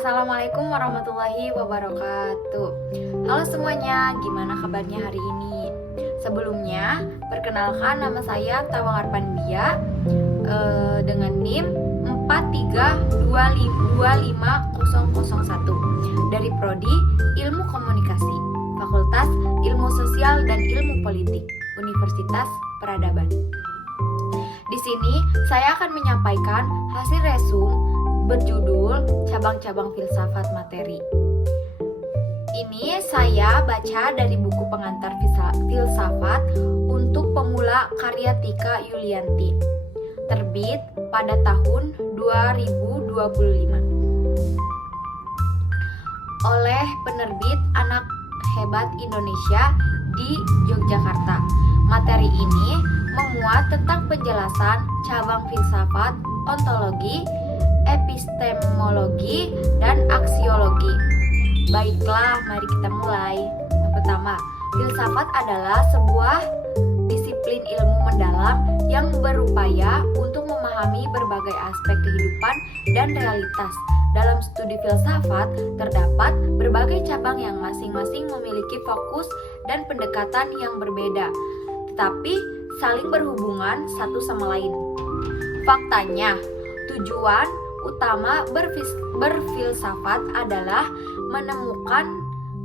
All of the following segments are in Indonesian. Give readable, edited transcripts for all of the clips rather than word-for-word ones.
Assalamualaikum warahmatullahi wabarakatuh. Halo semuanya, gimana kabarnya hari ini? Sebelumnya, perkenalkan nama saya Tawang Arpandia dengan NIM 432525001 dari Prodi Ilmu Komunikasi, Fakultas Ilmu Sosial dan Ilmu Politik, Universitas Peradaban. Di sini saya akan menyampaikan hasil resum berjudul Cabang-cabang Filsafat Materi. Ini saya baca dari buku pengantar filsafat untuk pemula karya Tika Yulianti, terbit pada tahun 2025 oleh penerbit Anak Hebat Indonesia di Yogyakarta. Materi ini memuat tentang penjelasan cabang filsafat, ontologi, epistemologi, dan aksiologi. Baiklah, mari kita mulai. Yang pertama, filsafat adalah sebuah disiplin ilmu mendalam yang berupaya untuk memahami berbagai aspek kehidupan dan realitas. Dalam studi filsafat, terdapat berbagai cabang yang masing-masing memiliki fokus dan pendekatan yang berbeda, tetapi saling berhubungan satu sama lain. Faktanya, tujuan utama berfilsafat adalah menemukan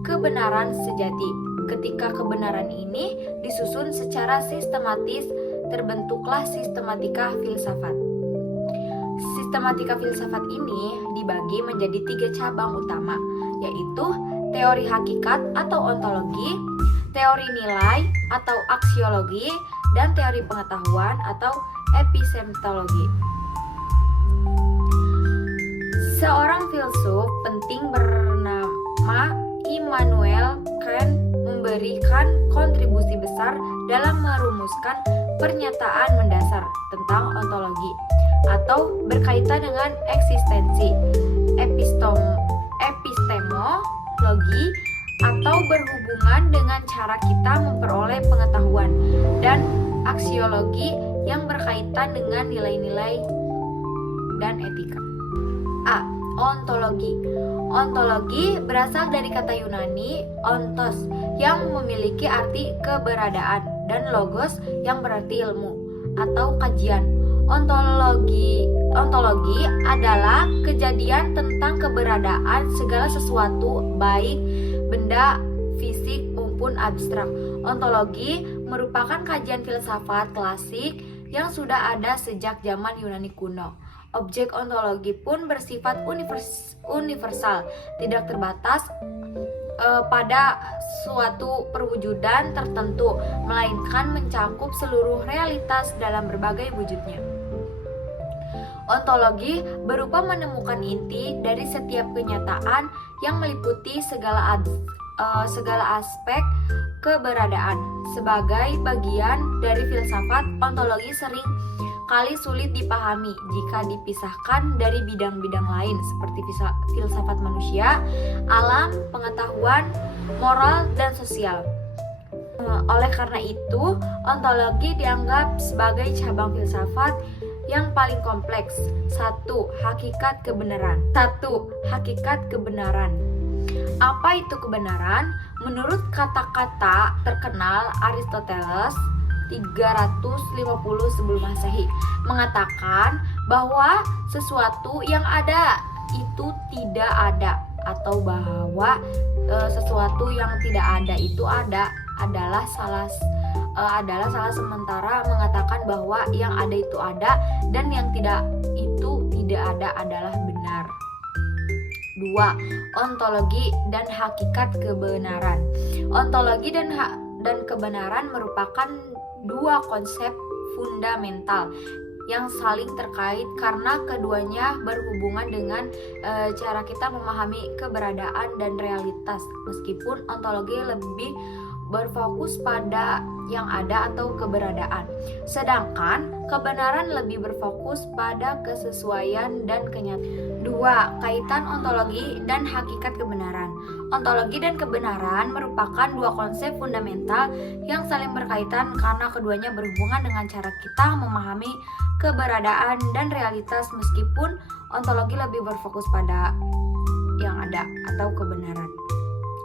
kebenaran sejati. Ketika kebenaran ini disusun secara sistematis, terbentuklah sistematika filsafat. Sistematika filsafat ini dibagi menjadi 3 cabang utama, yaitu teori hakikat atau ontologi, teori nilai atau aksiologi, dan teori pengetahuan atau epistemologi. Seorang filsuf penting bernama Immanuel Kant memberikan kontribusi besar dalam merumuskan pernyataan mendasar tentang ontologi atau berkaitan dengan eksistensi, epistemologi atau berhubungan dengan cara kita memperoleh pengetahuan, dan aksiologi yang berkaitan dengan nilai-nilai dan etika. A. Ontologi. Ontologi berasal dari kata Yunani ontos yang memiliki arti keberadaan dan logos yang berarti ilmu atau kajian. Ontologi adalah kejadian tentang keberadaan segala sesuatu, baik benda fisik maupun abstrak. Ontologi merupakan kajian filsafat klasik yang sudah ada sejak zaman Yunani kuno. Objek ontologi pun bersifat universal, tidak terbatas pada suatu perwujudan tertentu, melainkan mencakup seluruh realitas dalam berbagai wujudnya. Ontologi berupa menemukan inti dari setiap kenyataan yang meliputi segala aspek keberadaan. Sebagai bagian dari filsafat, ontologi sering kali sulit dipahami jika dipisahkan dari bidang-bidang lain seperti filsafat manusia, alam, pengetahuan, moral, dan sosial. Oleh karena itu, ontologi dianggap sebagai cabang filsafat yang paling kompleks. 1. Hakikat kebenaran. Apa itu kebenaran? Menurut kata-kata terkenal Aristoteles 350 sebelum Masehi mengatakan bahwa sesuatu yang ada itu tidak ada, atau bahwa sesuatu yang tidak ada itu ada adalah salah sementara mengatakan bahwa yang ada itu ada dan yang tidak itu tidak ada adalah benar. 2. Ontologi dan hakikat kebenaran. Ontologi dan kebenaran merupakan 2 konsep fundamental yang saling terkait karena keduanya berhubungan dengan cara kita memahami keberadaan dan realitas, meskipun ontologi lebih berfokus pada yang ada atau keberadaan, sedangkan kebenaran lebih berfokus pada kesesuaian dan kenyataan. 2. Kaitan ontologi dan hakikat kebenaran. Ontologi dan kebenaran merupakan 2 konsep fundamental yang saling berkaitan karena keduanya berhubungan dengan cara kita memahami keberadaan dan realitas, meskipun ontologi lebih berfokus pada yang ada atau kebenaran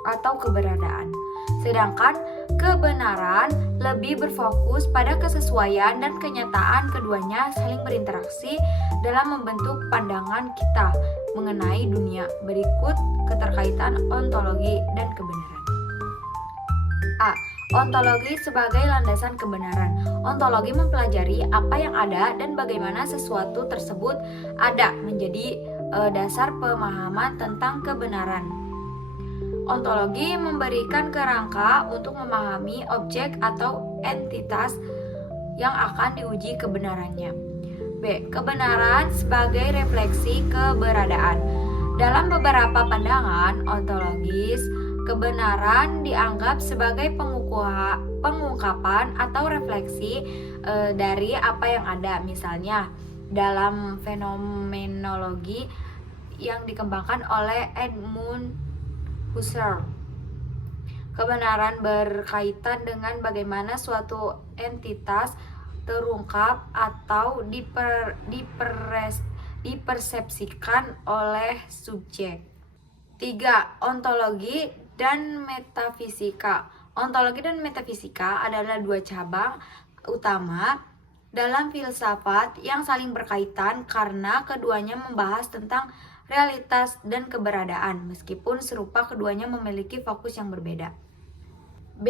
atau keberadaan. Sedangkan kebenaran lebih berfokus pada kesesuaian dan kenyataan keduanya saling berinteraksi dalam membentuk pandangan kita mengenai dunia. Berikut keterkaitan ontologi dan kebenaran. A. Ontologi sebagai landasan kebenaran. Ontologi mempelajari apa yang ada dan bagaimana sesuatu tersebut ada menjadi dasar pemahaman tentang kebenaran. Ontologi memberikan kerangka untuk memahami objek atau entitas yang akan diuji kebenarannya. B. Kebenaran sebagai refleksi keberadaan. Dalam beberapa pandangan ontologis, kebenaran dianggap sebagai pengungkapan atau refleksi dari apa yang ada. Misalnya, dalam fenomenologi yang dikembangkan oleh Edmund Husserl, kebenaran berkaitan dengan bagaimana suatu entitas terungkap atau dipersepsikan oleh subjek. 3. Ontologi dan metafisika. Ontologi dan metafisika adalah dua cabang utama dalam filsafat yang saling berkaitan karena keduanya membahas tentang realitas dan keberadaan, meskipun serupa keduanya memiliki fokus yang berbeda. B.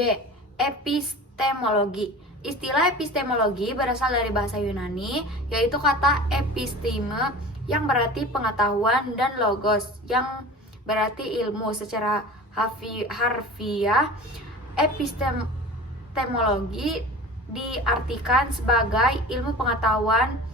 Epistemologi. Istilah epistemologi berasal dari bahasa Yunani, yaitu kata episteme yang berarti pengetahuan dan logos yang berarti ilmu. Secara harfiah, epistemologi diartikan sebagai ilmu pengetahuan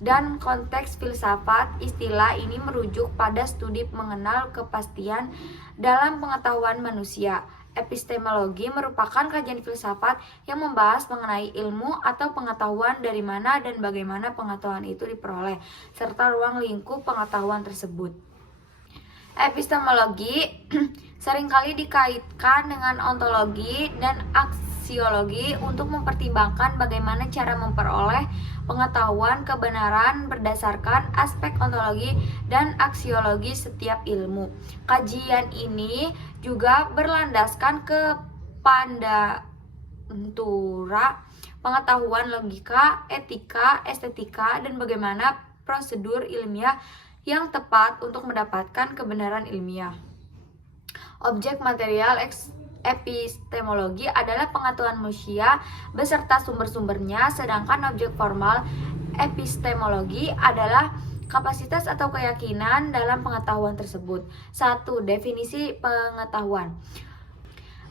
dan konteks filsafat. Istilah ini merujuk pada studi mengenal kepastian dalam pengetahuan manusia. Epistemologi merupakan kajian filsafat yang membahas mengenai ilmu atau pengetahuan, dari mana dan bagaimana pengetahuan itu diperoleh, serta ruang lingkup pengetahuan tersebut. Epistemologi seringkali dikaitkan dengan ontologi dan aksiologi untuk mempertimbangkan bagaimana cara memperoleh pengetahuan kebenaran berdasarkan aspek ontologi dan aksiologi setiap ilmu. Kajian ini juga berlandaskan kepada pengetahuan logika, etika, estetika, dan bagaimana prosedur ilmiah yang tepat untuk mendapatkan kebenaran ilmiah. Objek material epistemologi adalah pengetahuan manusia beserta sumber-sumbernya, sedangkan objek formal epistemologi adalah kapasitas atau keyakinan dalam pengetahuan tersebut. 1. Definisi pengetahuan.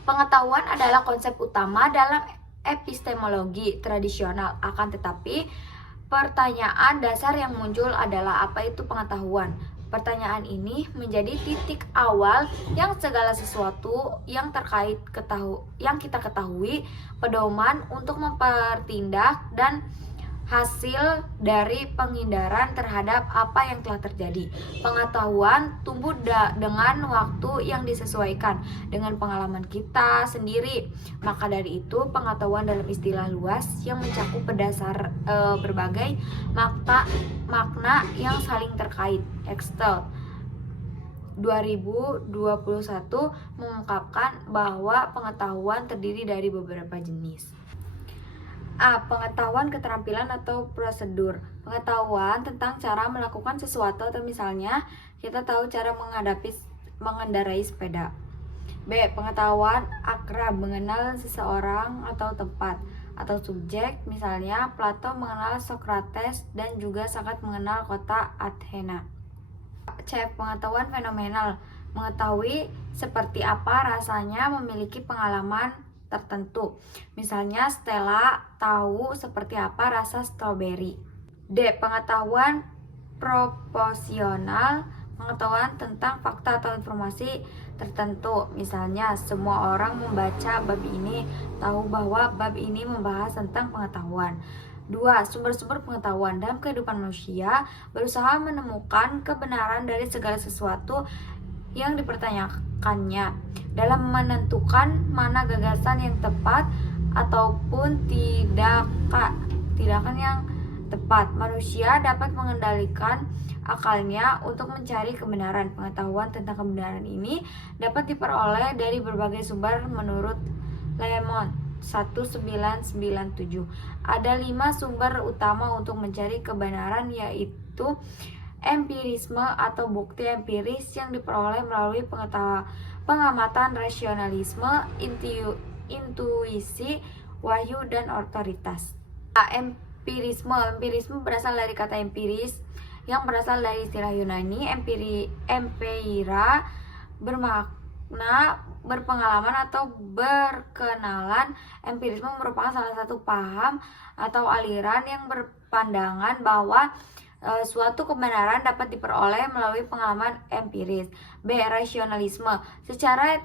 Pengetahuan adalah konsep utama dalam epistemologi tradisional, akan tetapi pertanyaan dasar yang muncul adalah apa itu pengetahuan. Pertanyaan ini menjadi titik awal yang segala sesuatu yang kita ketahui, pedoman untuk mempertindak dan hasil dari penghindaran terhadap apa yang telah terjadi. Pengetahuan tumbuh dengan waktu yang disesuaikan dengan pengalaman kita sendiri. Maka dari itu, pengetahuan dalam istilah luas yang mencakup berdasar berbagai makna yang saling terkait. Extel 2021 mengungkapkan bahwa pengetahuan terdiri dari beberapa jenis. A. Pengetahuan keterampilan atau prosedur. Pengetahuan tentang cara melakukan sesuatu, atau misalnya kita tahu cara mengendarai sepeda. B. Pengetahuan akrab, mengenal seseorang atau tempat atau subjek, misalnya Plato mengenal Socrates dan juga sangat mengenal kota Athena. C. Pengetahuan fenomenal, mengetahui seperti apa rasanya memiliki pengalaman tertentu. Misalnya Stella tahu seperti apa rasa stroberi. D. Pengetahuan proporsional, pengetahuan tentang fakta atau informasi tertentu. Misalnya semua orang membaca bab ini tahu bahwa bab ini membahas tentang pengetahuan. 2. Sumber-sumber pengetahuan. Dalam kehidupan manusia, berusaha menemukan kebenaran dari segala sesuatu yang dipertanyakannya, dalam menentukan mana gagasan yang tepat ataupun tindakan yang tepat. Manusia dapat mengendalikan akalnya untuk mencari kebenaran. Pengetahuan tentang kebenaran ini dapat diperoleh dari berbagai sumber menurut Lemon 1997. Ada 5 sumber utama untuk mencari kebenaran, yaitu empirisme atau bukti empiris yang diperoleh melalui pengamatan, rasionalisme, intuisi, wahyu, dan otoritas. Empirisme berasal dari kata empiris yang berasal dari istilah Yunani empeira, bermakna berpengalaman atau berkenalan. Empirisme merupakan salah satu paham atau aliran yang berpandangan bahwa suatu kebenaran dapat diperoleh melalui pengalaman empiris. B. Rasionalisme. Secara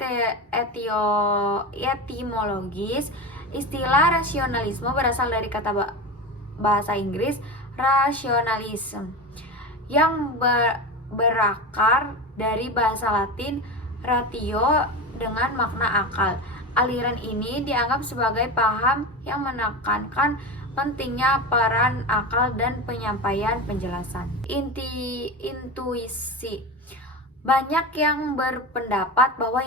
etimologis, istilah rasionalisme berasal dari kata bahasa Inggris rationalism yang berakar dari bahasa Latin ratio dengan makna akal. Aliran ini dianggap sebagai paham yang menekankan pentingnya peran akal dan penyampaian penjelasan. Intuisi. Banyak yang berpendapat bahwa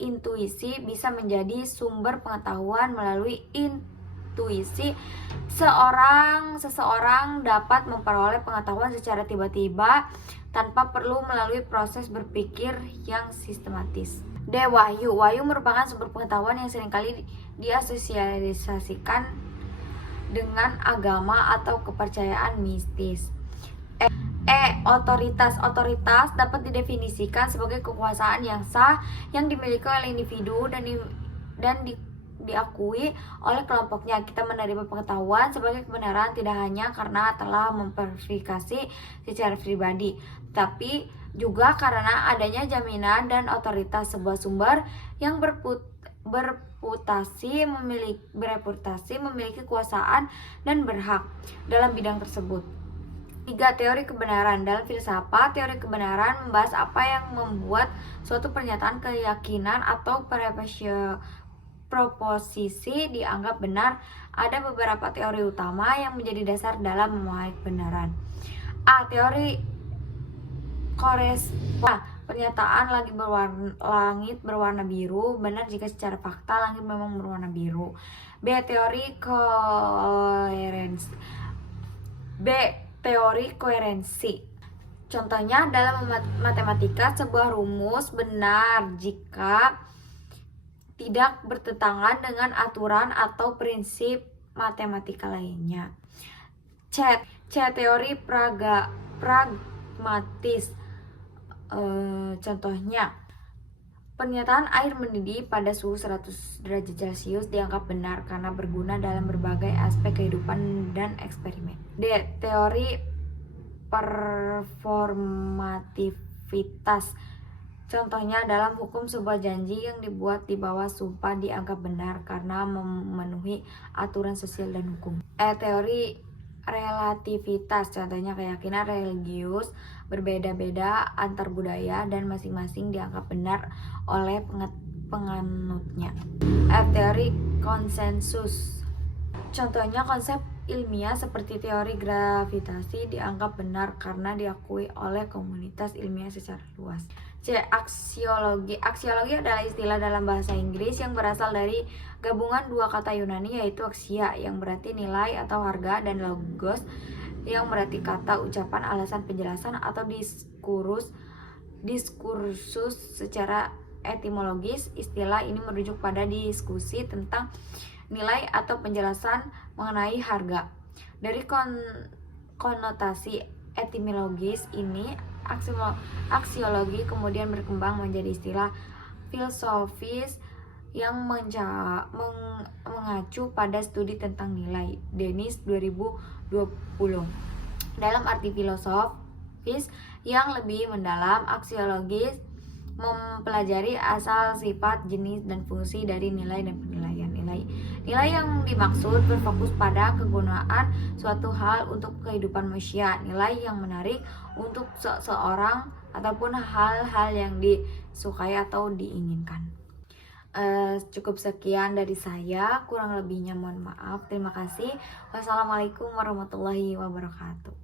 intuisi bisa menjadi sumber pengetahuan. Melalui intuisi, seseorang dapat memperoleh pengetahuan secara tiba-tiba tanpa perlu melalui proses berpikir yang sistematis. D. Wahyu. Wahyu merupakan sumber pengetahuan yang seringkali diasosiasikan dengan agama atau kepercayaan mistis. Otoritas. Otoritas dapat didefinisikan sebagai kekuasaan yang sah yang dimiliki oleh individu dan diakui oleh kelompoknya. Kita menerima pengetahuan sebagai kebenaran tidak hanya karena telah memverifikasi secara pribadi, tapi juga karena adanya jaminan dan otoritas sebuah sumber yang bereputasi memiliki kekuasaan dan berhak dalam bidang tersebut. 3. Teori kebenaran. Dalam filsafat, teori kebenaran membahas apa yang membuat suatu pernyataan, keyakinan, atau proposisi dianggap benar. Ada beberapa teori utama yang menjadi dasar dalam memahami kebenaran. A. Teori korespondensi. Pernyataan langit berwarna biru benar jika secara fakta langit memang berwarna biru. B. Teori koherensi. Contohnya dalam matematika, sebuah rumus benar jika tidak bertentangan dengan aturan atau prinsip matematika lainnya. C. Teori pragmatis. Contohnya, pernyataan air mendidih pada suhu 100 derajat Celcius dianggap benar karena berguna dalam berbagai aspek kehidupan dan eksperimen. D. Teori performativitas. Contohnya, dalam hukum, sebuah janji yang dibuat di bawah sumpah dianggap benar karena memenuhi aturan sosial dan hukum. Teori relativitas. Contohnya, keyakinan religius berbeda-beda antar budaya dan masing-masing dianggap benar oleh penganutnya. Teori konsensus. Contohnya, konsep ilmiah seperti teori gravitasi dianggap benar karena diakui oleh komunitas ilmiah secara luas. C. Aksiologi. Aksiologi adalah istilah dalam bahasa Inggris yang berasal dari gabungan dua kata Yunani, yaitu aksia yang berarti nilai atau harga dan logos yang berarti kata, ucapan, alasan, penjelasan, atau diskursus. Secara etimologis, istilah ini merujuk pada diskusi tentang nilai atau penjelasan mengenai harga. Dari konotasi etimologis ini, aksiologi kemudian berkembang menjadi istilah filosofis yang mengacu pada studi tentang nilai. Dennis 2020. Dalam arti filosofis yang lebih mendalam, aksiologis mempelajari asal, sifat, jenis, dan fungsi dari nilai dan penilaian. Nilai yang dimaksud berfokus pada kegunaan suatu hal untuk kehidupan manusia, nilai yang menarik untuk seseorang, ataupun hal-hal yang disukai atau diinginkan. Cukup sekian dari saya, kurang lebihnya mohon maaf. Terima kasih. Wassalamualaikum warahmatullahi wabarakatuh.